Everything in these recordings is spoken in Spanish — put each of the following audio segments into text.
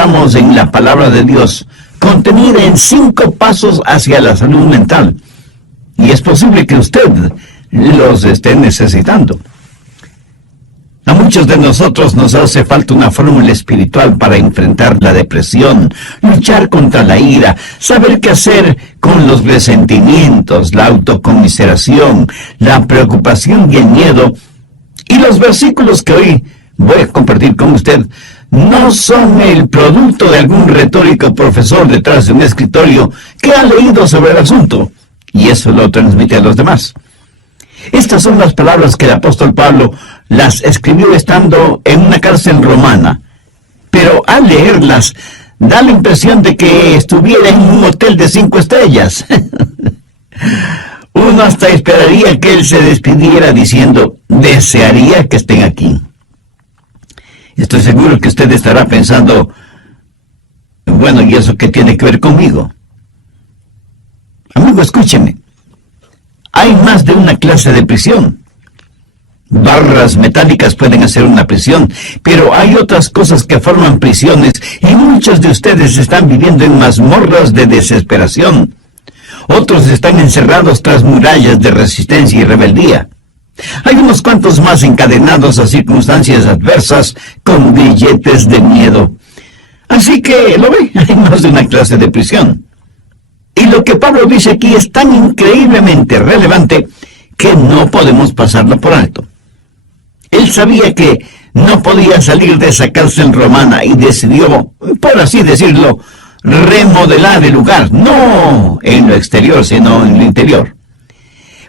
encontramos en la palabra de Dios, contenida en 5 pasos hacia la salud mental. Y es posible que usted los esté necesitando. A muchos de nosotros nos hace falta una fórmula espiritual para enfrentar la depresión, luchar contra la ira, saber qué hacer con los resentimientos, la autocomiseración, la preocupación y el miedo. Y los versículos que hoy voy a compartir con usted no son el producto de algún retórico profesor detrás de un escritorio que ha leído sobre el asunto y eso lo transmite a los demás. Estas son las palabras que el apóstol Pablo las escribió estando en una cárcel romana, pero al leerlas da la impresión de que estuviera en un hotel de 5 estrellas. Uno hasta esperaría que él se despidiera diciendo, desearía que estén aquí. Estoy seguro que usted estará pensando, bueno, ¿y eso qué tiene que ver conmigo? Amigo, escúcheme. Hay más de una clase de prisión. Barras metálicas pueden hacer una prisión, pero hay otras cosas que forman prisiones y muchos de ustedes están viviendo en mazmorras de desesperación. Otros están encerrados tras murallas de resistencia y rebeldía. Hay unos cuantos más encadenados a circunstancias adversas con grilletes de miedo. Así que, ¿lo ve? Hay más de una clase de prisión. Y lo que Pablo dice aquí es tan increíblemente relevante que no podemos pasarlo por alto. Él sabía que no podía salir de esa cárcel romana y decidió, por así decirlo, remodelar el lugar, no en lo exterior, sino en lo interior.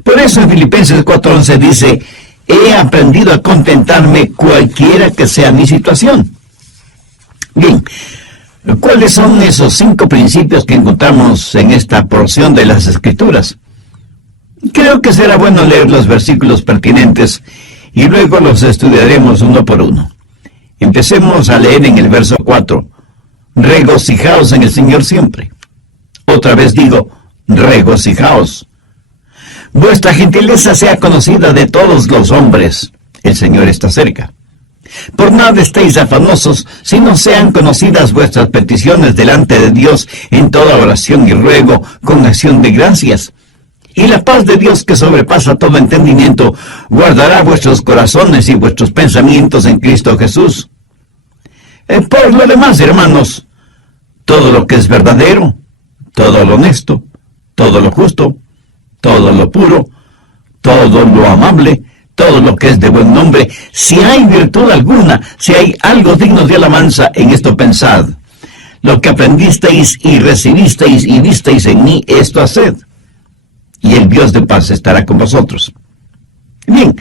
Por eso en Filipenses 4:11 dice, he aprendido a contentarme cualquiera que sea mi situación. Bien, ¿cuáles son esos 5 principios que encontramos en esta porción de las Escrituras? Creo que será bueno leer los versículos pertinentes y luego los estudiaremos uno por uno. Empecemos a leer en el verso 4. Regocijaos en el Señor siempre. Otra vez digo, regocijaos. Vuestra gentileza sea conocida de todos los hombres. El Señor está cerca. Por nada estéis afanosos, sino sean conocidas vuestras peticiones delante de Dios en toda oración y ruego, con acción de gracias. Y la paz de Dios, que sobrepasa todo entendimiento, guardará vuestros corazones y vuestros pensamientos en Cristo Jesús. Por lo demás, hermanos, todo lo que es verdadero, todo lo honesto, todo lo justo, todo lo puro, todo lo amable, todo lo que es de buen nombre, si hay virtud alguna, si hay algo digno de alabanza, en esto pensad. Lo que aprendisteis y recibisteis y visteis en mí, esto haced. Y el Dios de paz estará con vosotros. Bien,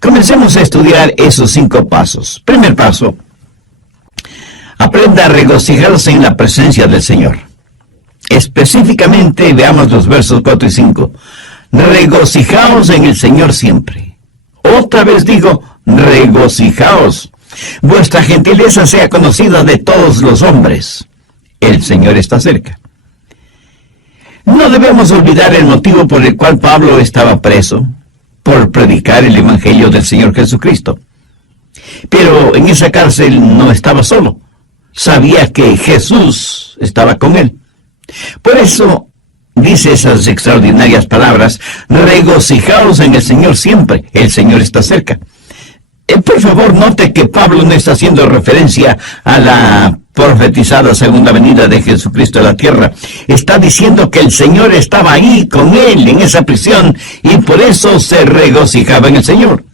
comencemos a estudiar esos 5 pasos. Primer paso, aprenda a regocijarse en la presencia del Señor. Específicamente, veamos los versos 4 y 5. Regocijaos en el Señor siempre. Otra vez digo, regocijaos. Vuestra gentileza sea conocida de todos los hombres. El Señor está cerca. No debemos olvidar el motivo por el cual Pablo estaba preso, por predicar el Evangelio del Señor Jesucristo. Pero en esa cárcel no estaba solo. Sabía que Jesús estaba con él. Por eso dice esas extraordinarias palabras, regocijaos en el Señor siempre, el Señor está cerca. Por favor, note que Pablo no está haciendo referencia a la profetizada segunda venida de Jesucristo a la tierra. Está diciendo que el Señor estaba ahí con él en esa prisión y por eso se regocijaba en el Señor.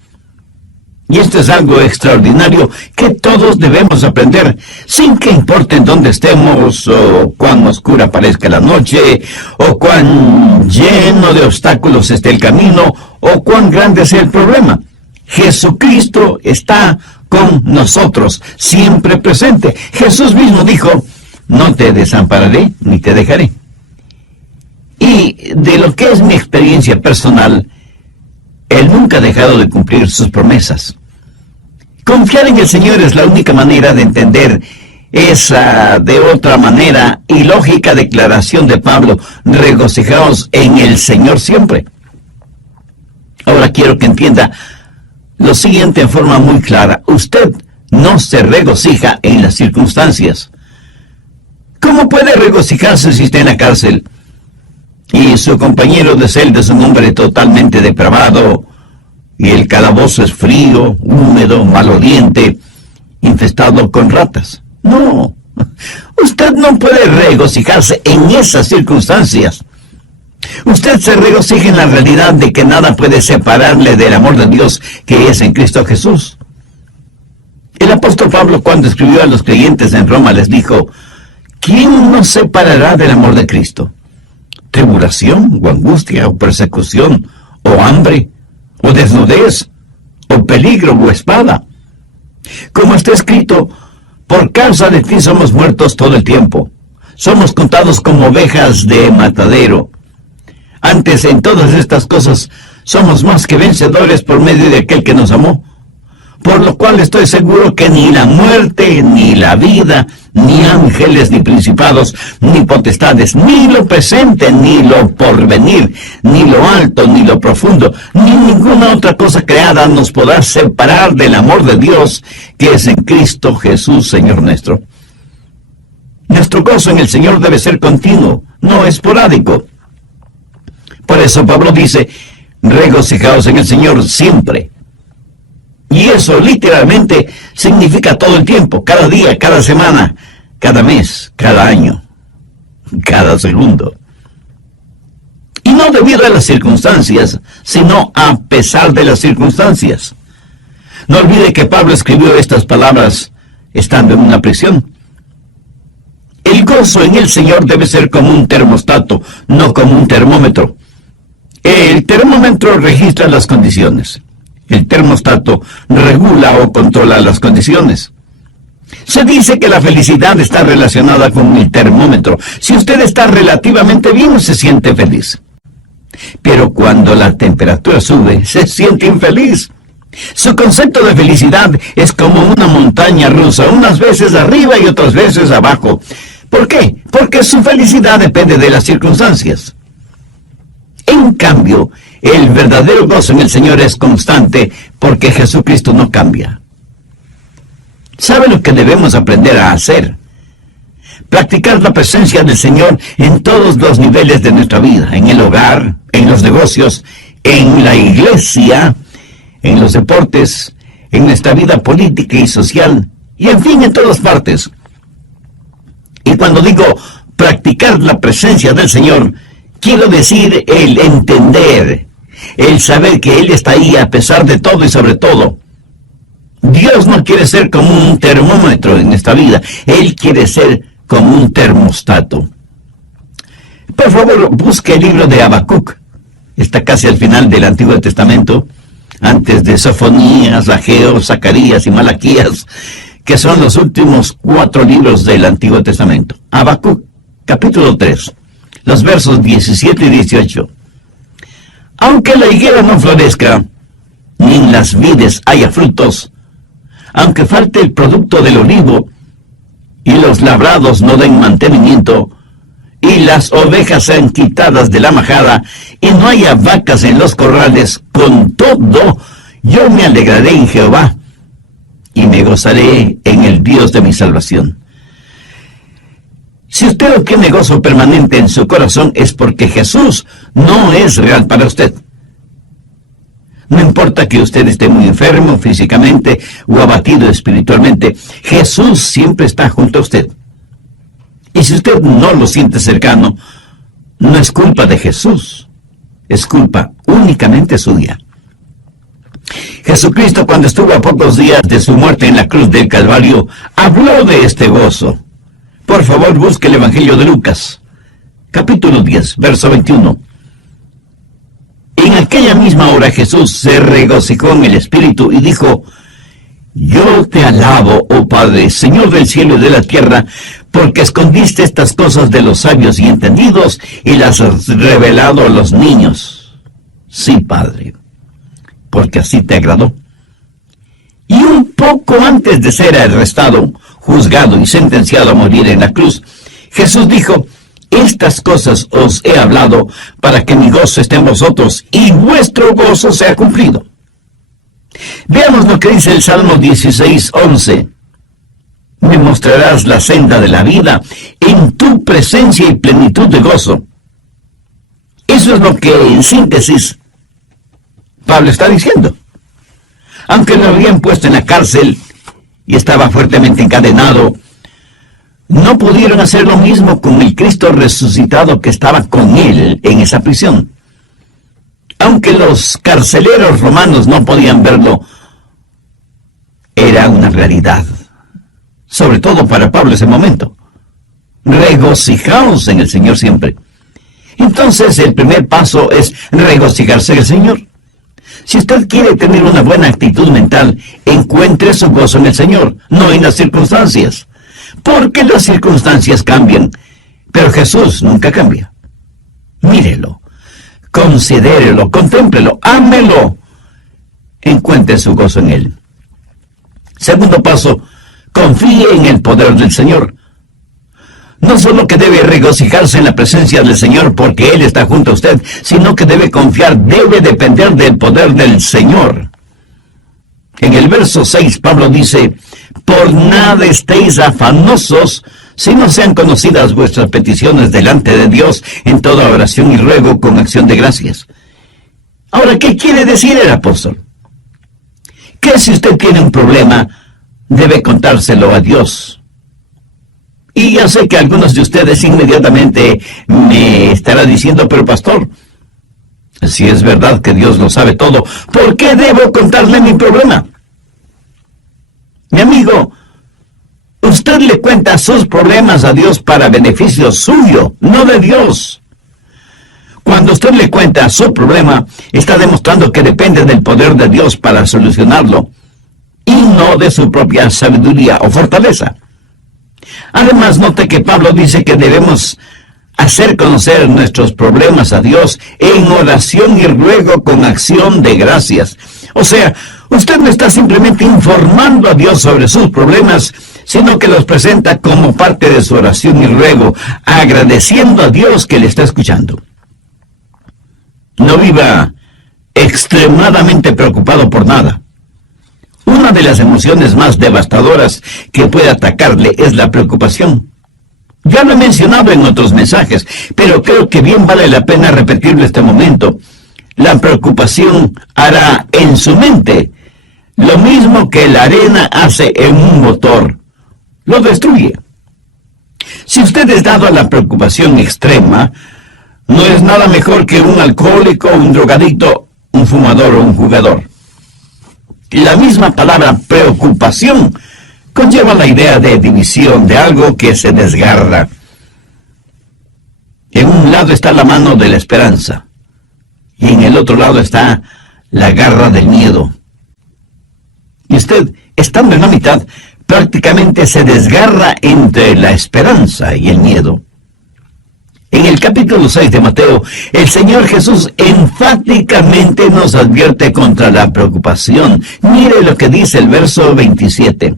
Y esto es algo extraordinario que todos debemos aprender, sin que importe en dónde estemos, o cuán oscura parezca la noche, o cuán lleno de obstáculos esté el camino, o cuán grande sea el problema. Jesucristo está con nosotros, siempre presente. Jesús mismo dijo, no te desampararé ni te dejaré. Y de lo que es mi experiencia personal, Él nunca ha dejado de cumplir sus promesas. Confiar en el Señor es la única manera de entender esa de otra manera ilógica declaración de Pablo, regocijaos en el Señor siempre. Ahora quiero que entienda lo siguiente en forma muy clara. Usted no se regocija en las circunstancias. ¿Cómo puede regocijarse si está en la cárcel? Y su compañero de celda es un hombre totalmente depravado, y el calabozo es frío, húmedo, maloliente, infestado con ratas. No, usted no puede regocijarse en esas circunstancias. Usted se regocija en la realidad de que nada puede separarle del amor de Dios que es en Cristo Jesús. El apóstol Pablo, cuando escribió a los creyentes en Roma, les dijo: ¿quién nos separará del amor de Cristo? ¿Tribulación, o angustia, o persecución, o hambre, o desnudez, o peligro, o espada? Como está escrito: por causa de ti somos muertos todo el tiempo. Somos contados como ovejas de matadero. Antes, en todas estas cosas, somos más que vencedores por medio de aquel que nos amó. Por lo cual estoy seguro que ni la muerte, ni la vida, ni ángeles, ni principados, ni potestades, ni lo presente, ni lo porvenir, ni lo alto, ni lo profundo, ni ninguna otra cosa creada nos podrá separar del amor de Dios que es en Cristo Jesús, Señor nuestro. Nuestro gozo en el Señor debe ser continuo, no esporádico. Por eso Pablo dice: regocijaos en el Señor siempre. Y eso literalmente significa todo el tiempo, cada día, cada semana, cada mes, cada año, cada segundo. Y no debido a las circunstancias, sino a pesar de las circunstancias. No olvide que Pablo escribió estas palabras estando en una prisión. El gozo en el Señor debe ser como un termostato, no como un termómetro. El termómetro registra las condiciones. El termostato regula o controla las condiciones. Se dice que la felicidad está relacionada con el termómetro. Si usted está relativamente bien, se siente feliz. Pero cuando la temperatura sube, se siente infeliz. Su concepto de felicidad es como una montaña rusa, unas veces arriba y otras veces abajo. ¿Por qué? Porque su felicidad depende de las circunstancias. En cambio, el verdadero gozo en el Señor es constante, porque Jesucristo no cambia. ¿Sabe lo que debemos aprender a hacer? Practicar la presencia del Señor en todos los niveles de nuestra vida, en el hogar, en los negocios, en la iglesia, en los deportes, en nuestra vida política y social, y en fin, en todas partes. Y cuando digo practicar la presencia del Señor, quiero decir el entender, el saber que Él está ahí a pesar de todo y sobre todo. Dios no quiere ser como un termómetro en esta vida, Él quiere ser como un termostato. Por favor, busque el libro de Habacuc. Está casi al final del Antiguo Testamento, antes de Sofonías, Ageo, Zacarías y Malaquías, que son los últimos 4 libros del Antiguo Testamento. Habacuc, capítulo 3, los versos 17 y 18. Aunque la higuera no florezca, ni en las vides haya frutos, aunque falte el producto del olivo, y los labrados no den mantenimiento, y las ovejas sean quitadas de la majada, y no haya vacas en los corrales, con todo, yo me alegraré en Jehová, y me gozaré en el Dios de mi salvación. Si usted no tiene gozo permanente en su corazón, es porque Jesús no es real para usted. No importa que usted esté muy enfermo físicamente o abatido espiritualmente, Jesús siempre está junto a usted. Y si usted no lo siente cercano, no es culpa de Jesús, es culpa únicamente suya. Jesucristo, cuando estuvo a pocos días de su muerte en la cruz del Calvario, habló de este gozo. Por favor, busque el Evangelio de Lucas, capítulo 10, verso 21. En aquella misma hora Jesús se regocijó en el Espíritu y dijo: yo te alabo, oh Padre, Señor del cielo y de la tierra, porque escondiste estas cosas de los sabios y entendidos y las has revelado a los niños. Sí, Padre, porque así te agradó. Y un poco antes de ser arrestado, juzgado y sentenciado a morir en la cruz, Jesús dijo: estas cosas os he hablado para que mi gozo esté en vosotros y vuestro gozo sea cumplido. Veamos lo que dice el Salmo 16:11. Me mostrarás la senda de la vida, en tu presencia y plenitud de gozo. Eso es lo que, en síntesis, Pablo está diciendo. Aunque lo habían puesto en la cárcel y estaba fuertemente encadenado, no pudieron hacer lo mismo con el Cristo resucitado que estaba con él en esa prisión. Aunque los carceleros romanos no podían verlo, era una realidad. Sobre todo para Pablo ese momento. Regocijaos en el Señor siempre. Entonces el primer paso es regocijarse en el Señor. Si usted quiere tener una buena actitud mental, encuentre su gozo en el Señor, no en las circunstancias. Porque las circunstancias cambian, pero Jesús nunca cambia. Mírelo, considérelo, contémplelo, ámelo. Encuentre su gozo en Él. Segundo paso, confíe en el poder del Señor. No solo que debe regocijarse en la presencia del Señor porque Él está junto a usted, sino que debe confiar, debe depender del poder del Señor. En el verso 6, Pablo dice, por nada estéis afanosos, si no sean conocidas vuestras peticiones delante de Dios en toda oración y ruego con acción de gracias. Ahora, ¿qué quiere decir el apóstol? Que si usted tiene un problema, debe contárselo a Dios. Y ya sé que algunos de ustedes inmediatamente me estarán diciendo, pero pastor, si es verdad que Dios lo sabe todo, ¿por qué debo contarle mi problema? Mi amigo, usted le cuenta sus problemas a Dios para beneficio suyo, no de Dios. Cuando usted le cuenta su problema, está demostrando que depende del poder de Dios para solucionarlo, y no de su propia sabiduría o fortaleza. Además, note que Pablo dice que debemos hacer conocer nuestros problemas a Dios en oración y ruego con acción de gracias. O sea, usted no está simplemente informando a Dios sobre sus problemas, sino que los presenta como parte de su oración y ruego, agradeciendo a Dios que le está escuchando. No viva extremadamente preocupado por nada. Una de las emociones más devastadoras que puede atacarle es la preocupación. Ya lo he mencionado en otros mensajes, pero creo que bien vale la pena repetirlo este momento. La preocupación hará en su mente lo mismo que la arena hace en un motor. Lo destruye. Si usted es dado a la preocupación extrema, no es nada mejor que un alcohólico, un drogadicto, un fumador o un jugador. La misma palabra preocupación conlleva la idea de división, de algo que se desgarra. En un lado está la mano de la esperanza y en el otro lado está la garra del miedo. Y usted, estando en la mitad, prácticamente se desgarra entre la esperanza y el miedo. En el capítulo 6 de Mateo, el Señor Jesús enfáticamente nos advierte contra la preocupación. Mire lo que dice el verso 27.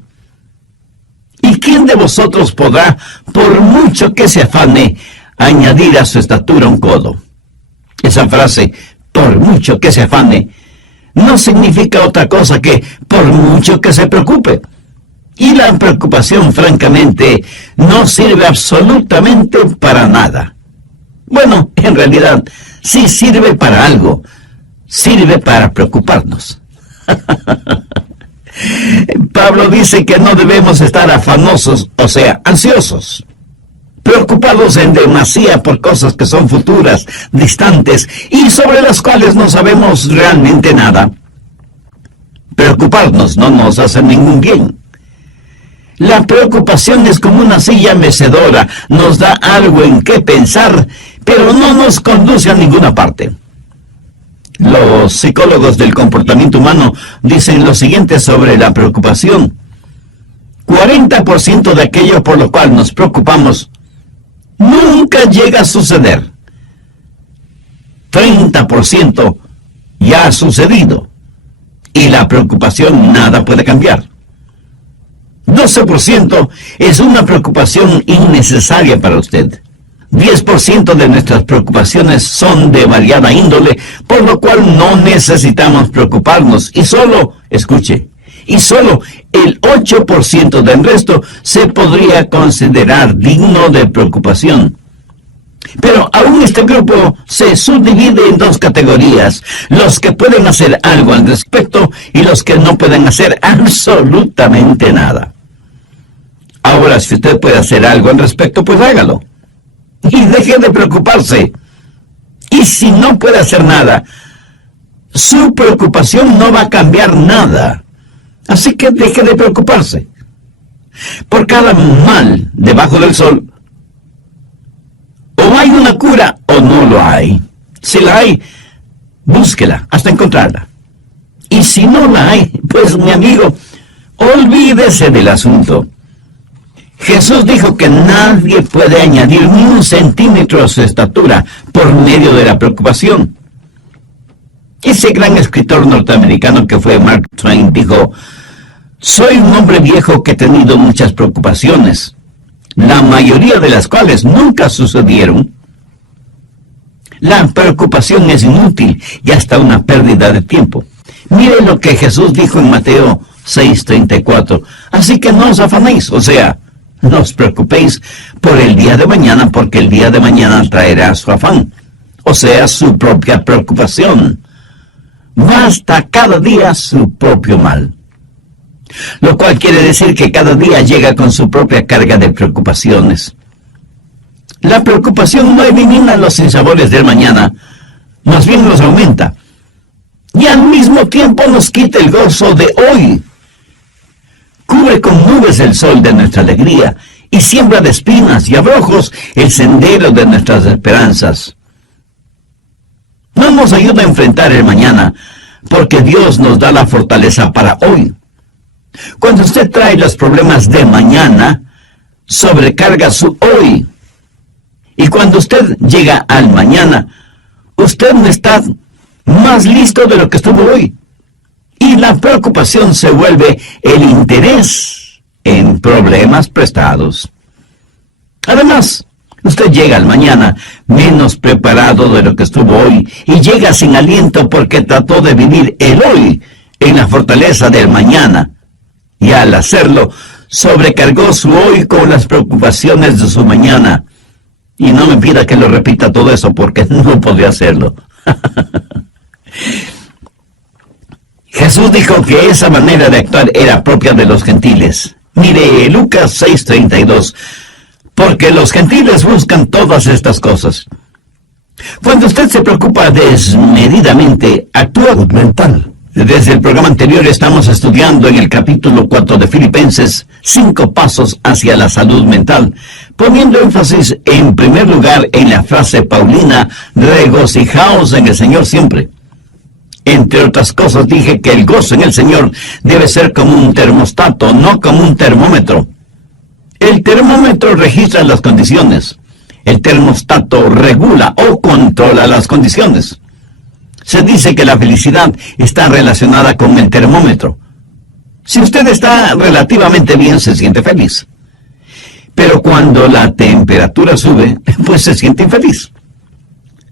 ¿Y quién de vosotros podrá, por mucho que se afane, añadir a su estatura un codo? Esa frase, por mucho que se afane, no significa otra cosa que por mucho que se preocupe. Y la preocupación, francamente, no sirve absolutamente para nada. Bueno, en realidad, sí sirve para algo. Sirve para preocuparnos. Pablo dice que no debemos estar afanosos, o sea, ansiosos, preocupados en demasía por cosas que son futuras, distantes, y sobre las cuales no sabemos realmente nada. Preocuparnos no nos hace ningún bien. La preocupación es como una silla mecedora, nos da algo en qué pensar, pero no nos conduce a ninguna parte. Los psicólogos del comportamiento humano dicen lo siguiente sobre la preocupación. 40% de aquello por lo cual nos preocupamos nunca llega a suceder. 30% ya ha sucedido. Y la preocupación nada puede cambiar. 12% es una preocupación innecesaria para usted. 10% de nuestras preocupaciones son de variada índole, por lo cual no necesitamos preocuparnos. Y solo, escuche, y solo el 8% del resto se podría considerar digno de preocupación. Pero aún este grupo se subdivide en dos categorías: los que pueden hacer algo al respecto y los que no pueden hacer absolutamente nada. Ahora, si usted puede hacer algo al respecto, pues hágalo. Y deje de preocuparse. Y si no puede hacer nada, su preocupación no va a cambiar nada. Así que deje de preocuparse. Por cada mal debajo del sol, o hay una cura o no lo hay. Si la hay, búsquela hasta encontrarla. Y si no la hay, pues mi amigo, olvídese del asunto. Jesús dijo que nadie puede añadir ni un centímetro a su estatura por medio de la preocupación. Ese gran escritor norteamericano que fue Mark Twain dijo: soy un hombre viejo que he tenido muchas preocupaciones, la mayoría de las cuales nunca sucedieron. La preocupación es inútil y hasta una pérdida de tiempo. Mire lo que Jesús dijo en Mateo 6:34. Así que no os afanéis, o sea, no os preocupéis por el día de mañana, porque el día de mañana traerá su afán, o sea, su propia preocupación. Basta cada día su propio mal. Lo cual quiere decir que cada día llega con su propia carga de preocupaciones. La preocupación no elimina los sinsabores del mañana, más bien los aumenta. Y al mismo tiempo nos quita el gozo de hoy. Cubre con nubes el sol de nuestra alegría y siembra de espinas y abrojos el sendero de nuestras esperanzas. No nos ayuda a enfrentar el mañana, porque Dios nos da la fortaleza para hoy. Cuando usted trae los problemas de mañana, sobrecarga su hoy. Y cuando usted llega al mañana, usted no está más listo de lo que estuvo hoy. Y la preocupación se vuelve el interés en problemas prestados. Además, usted llega al mañana menos preparado de lo que estuvo hoy y llega sin aliento porque trató de vivir el hoy en la fortaleza del mañana. Y al hacerlo, sobrecargó su hoy con las preocupaciones de su mañana. Y no me pida que lo repita todo eso porque no podría hacerlo. Jesús dijo que esa manera de actuar era propia de los gentiles. Mire, Lucas 6:32. Porque los gentiles buscan todas estas cosas. Cuando usted se preocupa desmedidamente, actúa mental. Desde el programa anterior estamos estudiando en el capítulo 4 de Filipenses 5 pasos hacia la salud mental, poniendo énfasis en primer lugar en la frase paulina: regocijaos en el Señor siempre. Entre otras cosas dije que el gozo en el Señor debe ser como un termostato, no como un termómetro. El termómetro registra las condiciones. El termostato regula o controla las condiciones. Se dice que la felicidad está relacionada con el termómetro. Si usted está relativamente bien, se siente feliz. Pero cuando la temperatura sube, pues se siente infeliz.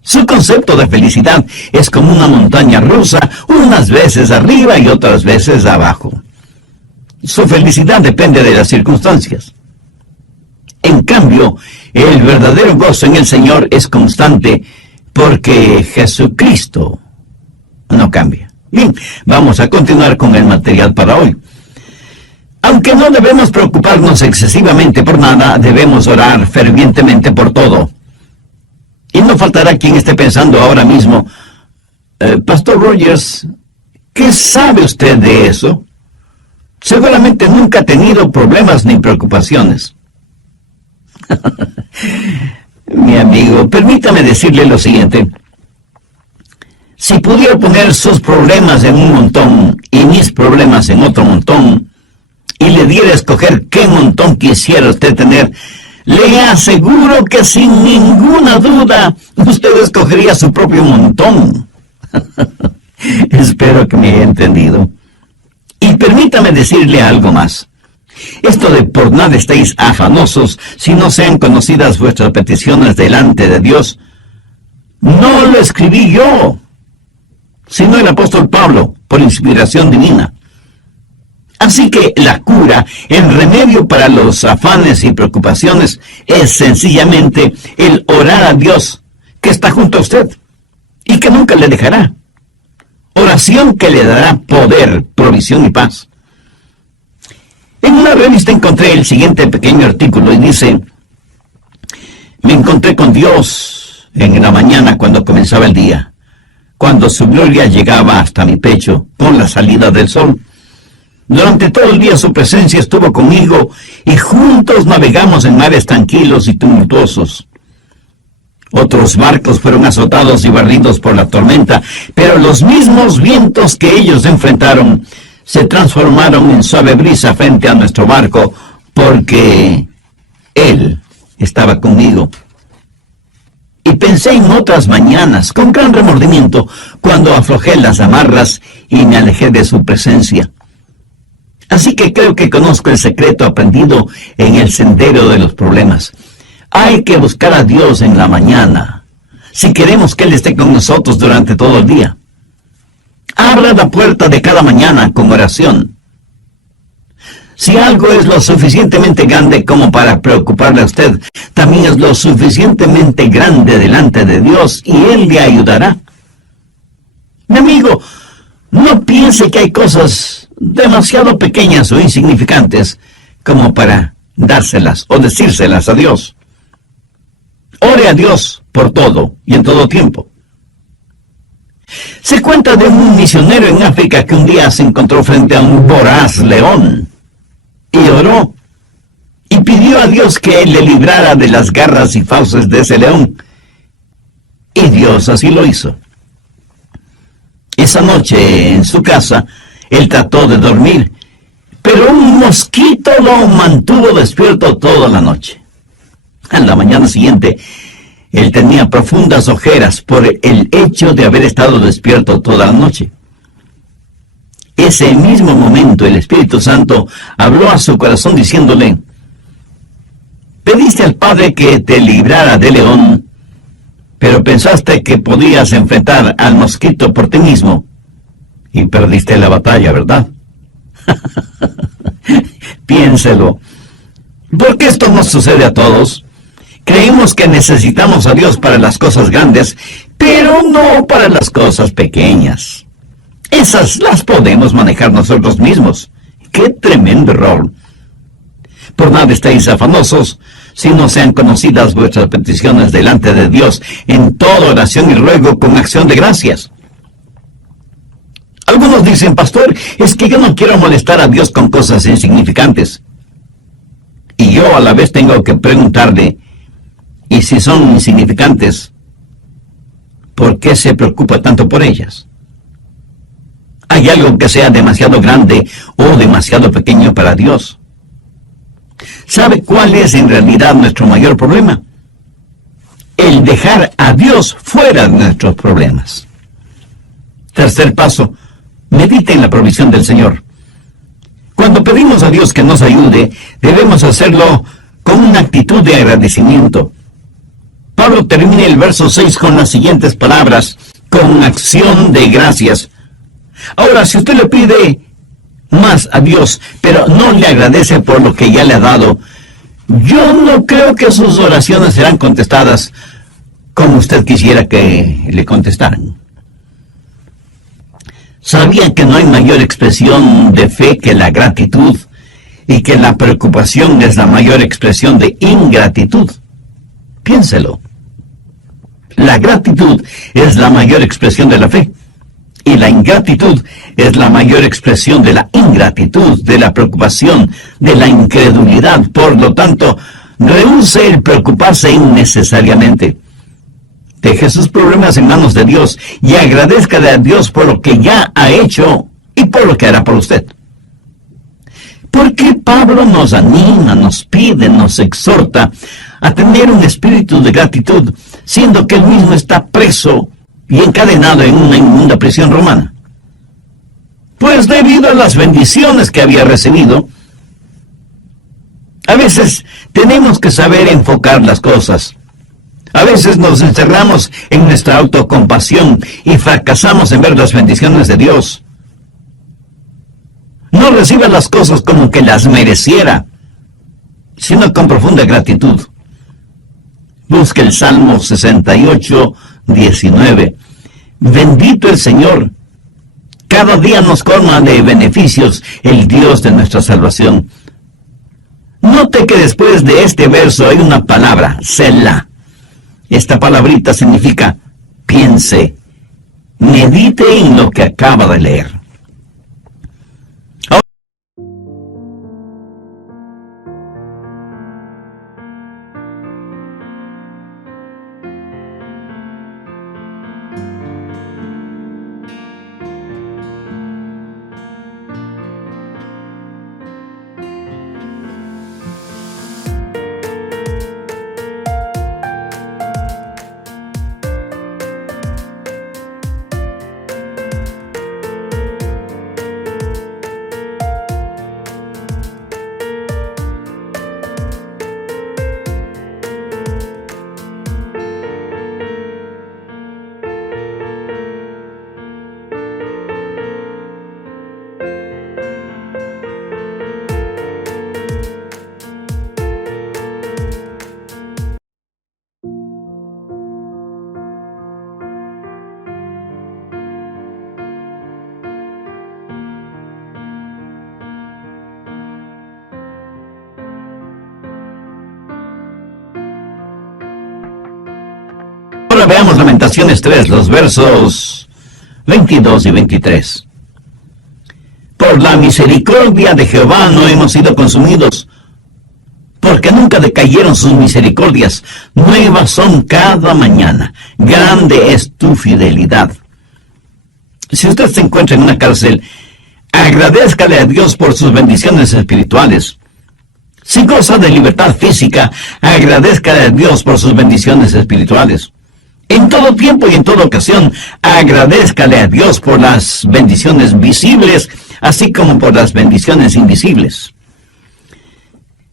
Su concepto de felicidad es como una montaña rusa, unas veces arriba y otras veces abajo. Su felicidad depende de las circunstancias. En cambio, el verdadero gozo en el Señor es constante, porque Jesucristo no cambia. Bien, vamos a continuar con el material para hoy. Aunque no debemos preocuparnos excesivamente por nada, debemos orar fervientemente por todo. Y no faltará quien esté pensando ahora mismo: Pastor Rogers, ¿qué sabe usted de eso? Seguramente nunca ha tenido problemas ni preocupaciones. Mi amigo, permítame decirle lo siguiente. Si pudiera poner sus problemas en un montón y mis problemas en otro montón, y le diera a escoger qué montón quisiera usted tener, le aseguro que sin ninguna duda usted escogería su propio montón. Espero que me haya entendido. Y permítame decirle algo más. Esto de por nada estéis afanosos si no sean conocidas vuestras peticiones delante de Dios, no lo escribí yo, sino el apóstol Pablo, por inspiración divina. Así que la cura, el remedio para los afanes y preocupaciones es sencillamente el orar a Dios, que está junto a usted y que nunca le dejará. Oración que le dará poder, provisión y paz. En una revista encontré el siguiente pequeño artículo y dice: me encontré con Dios en la mañana cuando comenzaba el día, cuando su gloria llegaba hasta mi pecho con la salida del sol. Durante todo el día su presencia estuvo conmigo y juntos navegamos en mares tranquilos y tumultuosos. Otros barcos fueron azotados y barridos por la tormenta, pero los mismos vientos que ellos enfrentaron se transformaron en suave brisa frente a nuestro barco, porque Él estaba conmigo. Y pensé en otras mañanas, con gran remordimiento, cuando aflojé las amarras y me alejé de su presencia. Así que creo que conozco el secreto aprendido en el sendero de los problemas. Hay que buscar a Dios en la mañana, si queremos que Él esté con nosotros durante todo el día. Abra la puerta de cada mañana con oración. Si algo es lo suficientemente grande como para preocuparle a usted, también es lo suficientemente grande delante de Dios y Él le ayudará. Mi amigo, no piense que hay cosas demasiado pequeñas o insignificantes como para dárselas o decírselas a Dios. Ore a Dios por todo y en todo tiempo. Se cuenta de un misionero en África que un día se encontró frente a un voraz león y oró y pidió a Dios que Él le librara de las garras y fauces de ese león. Y Dios así lo hizo. Esa noche en su casa él trató de dormir, pero un mosquito lo mantuvo despierto toda la noche. A la mañana siguiente, él tenía profundas ojeras por el hecho de haber estado despierto toda la noche. Ese mismo momento el Espíritu Santo habló a su corazón diciéndole: pediste al Padre que te librara del león, pero pensaste que podías enfrentar al mosquito por ti mismo y perdiste la batalla, ¿verdad? Piénselo. Porque esto nos sucede a todos. Creemos que necesitamos a Dios para las cosas grandes, pero no para las cosas pequeñas. Esas las podemos manejar nosotros mismos. ¡Qué tremendo error! Por nada estéis afanosos, si no sean conocidas vuestras peticiones delante de Dios, en toda oración y ruego con acción de gracias. Algunos dicen: pastor, es que yo no quiero molestar a Dios con cosas insignificantes. Y yo a la vez tengo que preguntarle: ¿y si son insignificantes, por qué se preocupa tanto por ellas? ¿Hay algo que sea demasiado grande o demasiado pequeño para Dios? ¿Sabe cuál es en realidad nuestro mayor problema? El dejar a Dios fuera de nuestros problemas. Tercer paso: medite en la provisión del Señor. Cuando pedimos a Dios que nos ayude, debemos hacerlo con una actitud de agradecimiento. Pablo termina el verso 6 con las siguientes palabras: con acción de gracias. Ahora, si usted le pide más a Dios, pero no le agradece por lo que ya le ha dado, yo no creo que sus oraciones serán contestadas como usted quisiera que le contestaran. ¿Sabía que no hay mayor expresión de fe que la gratitud y que la preocupación es la mayor expresión de ingratitud? Piénselo. La gratitud es la mayor expresión de la fe y la ingratitud es la mayor expresión de la ingratitud, de la preocupación, de la incredulidad. Por lo tanto, rehúse el preocuparse innecesariamente. Deje sus problemas en manos de Dios y agradezcale a Dios por lo que ya ha hecho y por lo que hará por usted. ¿Por qué Pablo nos anima, nos pide, nos exhorta a tener un espíritu de gratitud, siendo que él mismo está preso y encadenado en una inmunda prisión romana? Pues debido a las bendiciones que había recibido. A veces tenemos que saber enfocar las cosas. A veces nos encerramos en nuestra autocompasión y fracasamos en ver las bendiciones de Dios. No reciba las cosas como que las mereciera, sino con profunda gratitud. Busque el Salmo 68, 19. Bendito el Señor. Cada día nos colma de beneficios el Dios de nuestra salvación. Note que después de este verso hay una palabra, Selah. Esta palabrita significa piense, medite en lo que acaba de leer. Ahora veamos Lamentaciones 3, los versos 22 y 23. Por la misericordia de Jehová no hemos sido consumidos, porque nunca decayeron sus misericordias. Nuevas son cada mañana. Grande es tu fidelidad. Si usted se encuentra en una cárcel, agradézcale a Dios por sus bendiciones espirituales. Si goza de libertad física, agradézcale a Dios por sus bendiciones espirituales. En todo tiempo y en toda ocasión, agradézcale a Dios por las bendiciones visibles, así como por las bendiciones invisibles.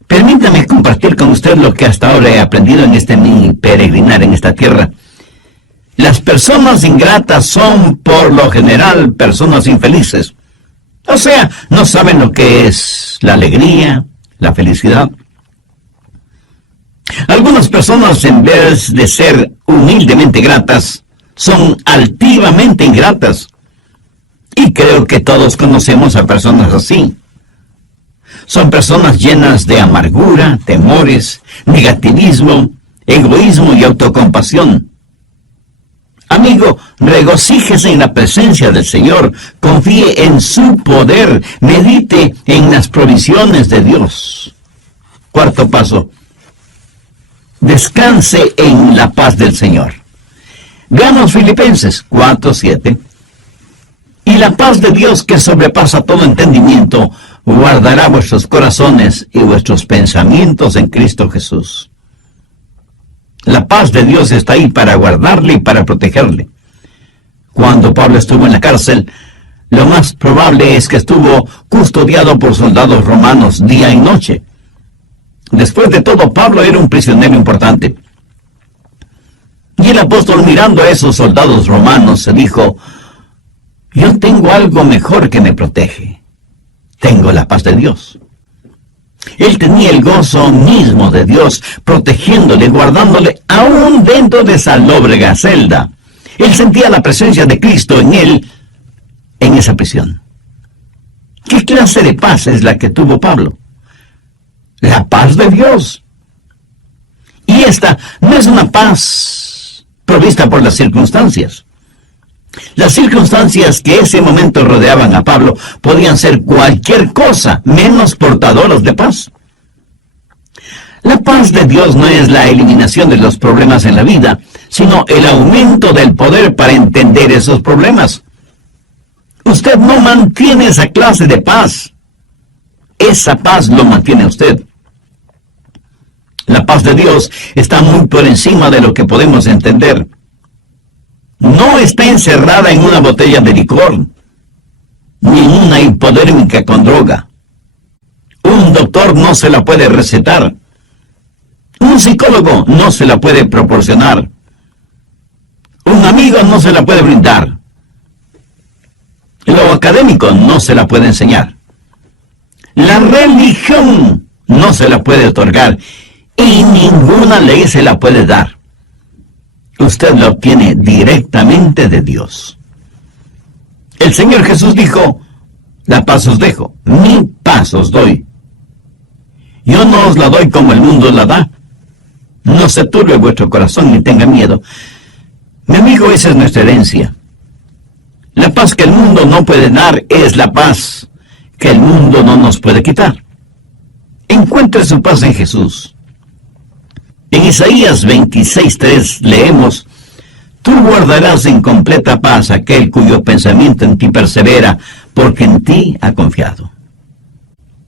Permítame compartir con usted lo que hasta ahora he aprendido en mi peregrinar en esta tierra. Las personas ingratas son, por lo general, personas infelices. O sea, no saben lo que es la alegría, la felicidad. Algunas personas, en vez de ser humildemente gratas, son altivamente ingratas. Y creo que todos conocemos a personas así. Son personas llenas de amargura, temores, negativismo, egoísmo y autocompasión. Amigo, regocíjese en la presencia del Señor, confíe en su poder, medite en las provisiones de Dios. Cuarto paso, descanse en la paz del Señor. Veamos Filipenses 4:7. Y la paz de Dios, que sobrepasa todo entendimiento, guardará vuestros corazones y vuestros pensamientos en Cristo Jesús. La paz de Dios está ahí para guardarle y para protegerle. Cuando Pablo estuvo en la cárcel, lo más probable es que estuvo custodiado por soldados romanos día y noche. Después de todo, Pablo era un prisionero importante. Y el apóstol, mirando a esos soldados romanos, se dijo: yo tengo algo mejor que me protege. Tengo la paz de Dios. Él tenía el gozo mismo de Dios, protegiéndole, guardándole, aún dentro de esa lóbrega celda. Él sentía la presencia de Cristo en él, en esa prisión. ¿Qué clase de paz es la que tuvo Pablo? La paz de Dios. Y esta no es una paz provista por las circunstancias. Las circunstancias que ese momento rodeaban a Pablo podían ser cualquier cosa menos portadoras de paz. La paz de Dios no es la eliminación de los problemas en la vida, sino el aumento del poder para entender esos problemas. Usted no mantiene esa clase de paz. Esa paz lo mantiene usted. La paz de Dios está muy por encima de lo que podemos entender. No está encerrada en una botella de licor, ni en una hipodérmica con droga. Un doctor no se la puede recetar. Un psicólogo no se la puede proporcionar. Un amigo no se la puede brindar. Lo académico no se la puede enseñar. La religión no se la puede otorgar y ninguna ley se la puede dar. Usted lo obtiene directamente de Dios. El Señor Jesús dijo: la paz os dejo, mi paz os doy. Yo no os la doy como el mundo la da. No se turbe vuestro corazón ni tenga miedo. Mi amigo, esa es nuestra herencia. La paz que el mundo no puede dar es la paz que el mundo no nos puede quitar. Encuentre su paz en Jesús. En Isaías 26:3 leemos: tú guardarás en completa paz aquel cuyo pensamiento en ti persevera, porque en ti ha confiado.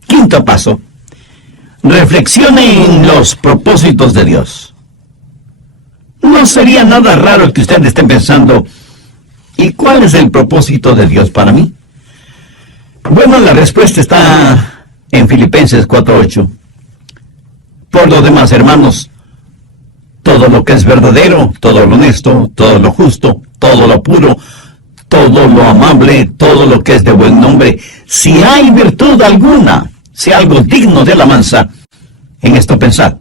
Quinto paso: reflexione en los propósitos de Dios. No sería nada raro que usted esté pensando: ¿y cuál es el propósito de Dios para mí? Bueno, la respuesta está en Filipenses 4:8. Por lo demás, hermanos, todo lo que es verdadero, todo lo honesto, todo lo justo, todo lo puro, todo lo amable, todo lo que es de buen nombre, si hay virtud alguna, si algo digno de alabanza, en esto pensad.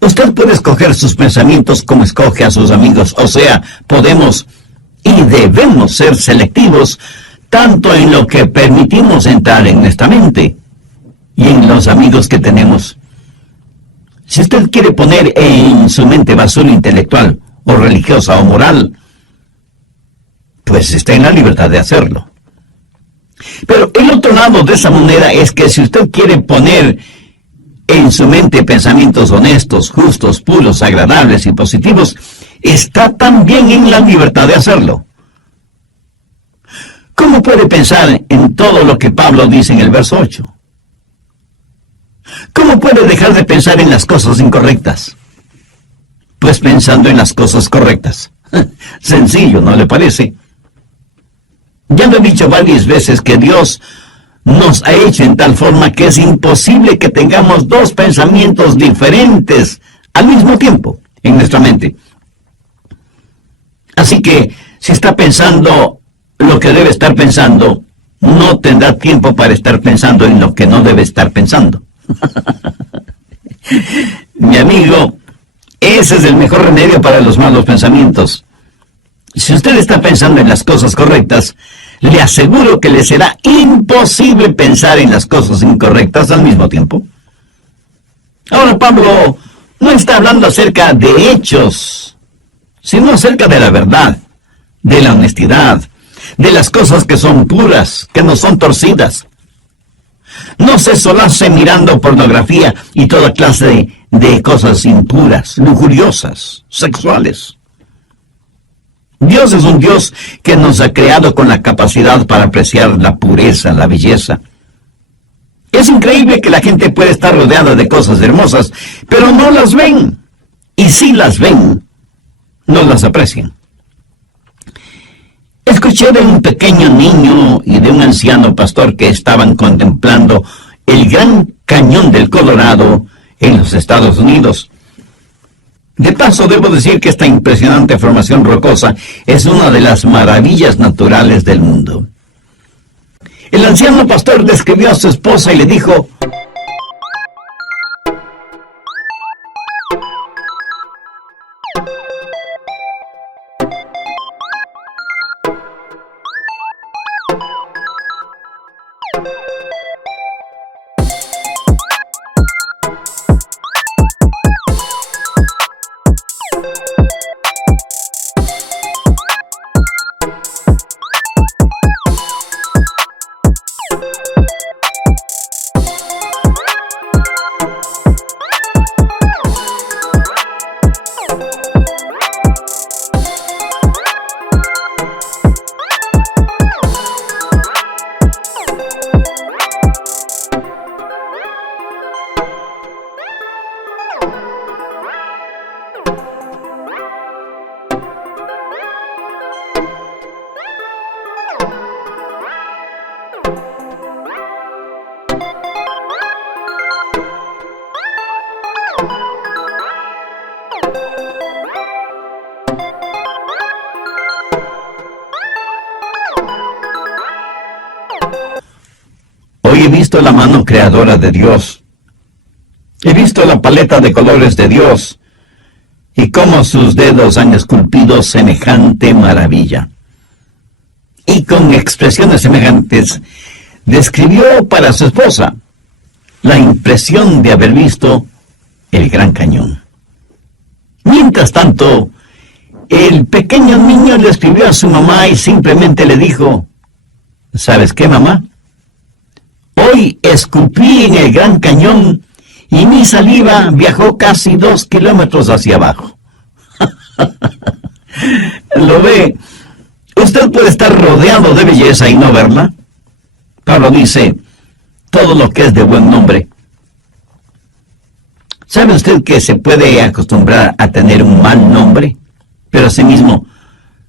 Usted puede escoger sus pensamientos como escoge a sus amigos, o sea, podemos y debemos ser selectivos tanto en lo que permitimos entrar en nuestra mente y en los amigos que tenemos. Si usted quiere poner en su mente basura intelectual o religiosa o moral, pues está en la libertad de hacerlo. Pero el otro lado de esa moneda es que si usted quiere poner en su mente pensamientos honestos, justos, puros, agradables y positivos, está también en la libertad de hacerlo. ¿Cómo puede pensar en todo lo que Pablo dice en el verso 8? ¿Cómo puede dejar de pensar en las cosas incorrectas? Pues pensando en las cosas correctas. Sencillo, ¿no le parece? Ya lo he dicho varias veces que Dios nos ha hecho en tal forma que es imposible que tengamos dos pensamientos diferentes al mismo tiempo en nuestra mente. Así que si está pensando lo que debe estar pensando, no tendrá tiempo para estar pensando en lo que no debe estar pensando. Mi amigo, ese es el mejor remedio para los malos pensamientos. Si usted está pensando en las cosas correctas, le aseguro que le será imposible pensar en las cosas incorrectas al mismo tiempo. Ahora, Pablo no está hablando acerca de hechos, sino acerca de la verdad, de la honestidad, de las cosas que son puras, que no son torcidas. No se solace mirando pornografía y toda clase de cosas impuras, lujuriosas, sexuales. Dios es un Dios que nos ha creado con la capacidad para apreciar la pureza, la belleza. Es increíble que la gente puede estar rodeada de cosas hermosas, pero no las ven. Y si las ven, no las aprecian. Escuché de un pequeño niño y de un anciano pastor que estaban contemplando el Gran Cañón del Colorado en los Estados Unidos. De paso, debo decir que esta impresionante formación rocosa es una de las maravillas naturales del mundo. El anciano pastor describió a su esposa y le dijo: Hoy he visto la mano creadora de Dios. He visto la paleta de colores de Dios y cómo sus dedos han esculpido semejante maravilla. Y con expresiones semejantes describió para su esposa la impresión de haber visto el Gran Cañón. Mientras tanto, el pequeño niño le escribió a su mamá y simplemente le dijo: ¿sabes qué, mamá? Hoy escupí en el Gran Cañón y mi saliva viajó casi 2 kilómetros hacia abajo. ¿Lo ve? Usted puede estar rodeado de belleza y no verla. Pablo dice: todo lo que es de buen nombre. ¿Sabe usted que se puede acostumbrar a tener un mal nombre, pero asimismo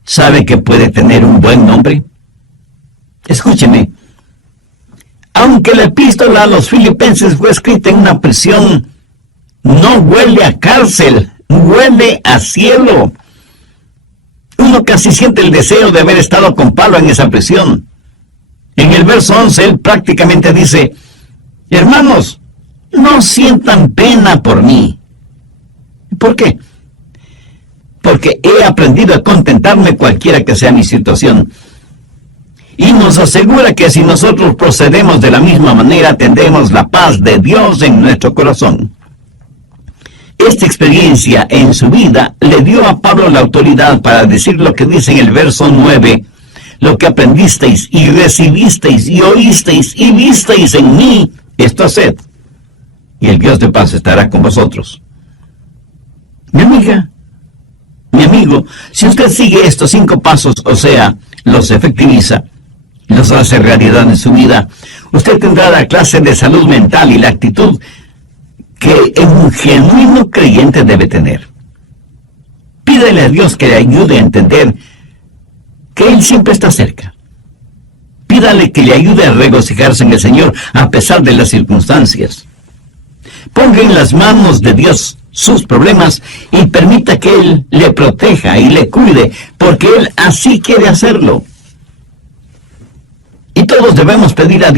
sabe que puede tener un buen nombre? Escúcheme. Aunque la epístola a los Filipenses fue escrita en una prisión, no huele a cárcel, huele a cielo. Uno casi siente el deseo de haber estado con Pablo en esa prisión. En el verso 11, él prácticamente dice: hermanos, no sientan pena por mí. ¿Por qué? Porque he aprendido a contentarme cualquiera que sea mi situación. Y nos asegura que si nosotros procedemos de la misma manera, tendremos la paz de Dios en nuestro corazón. Esta experiencia en su vida le dio a Pablo la autoridad para decir lo que dice en el verso 9: lo que aprendisteis y recibisteis y oísteis y visteis en mí, esto haced, y el Dios de paz estará con vosotros. Mi amiga, mi amigo, si usted sigue estos 5 pasos, o sea, los efectiviza, los hace realidad en su vida, usted tendrá la clase de salud mental y la actitud que un genuino creyente debe tener. Pídele a Dios que le ayude a entender que Él siempre está cerca. Pídale que le ayude a regocijarse en el Señor a pesar de las circunstancias. Ponga en las manos de Dios sus problemas y permita que Él le proteja y le cuide, porque Él así quiere hacerlo. Y todos debemos pedir a Dios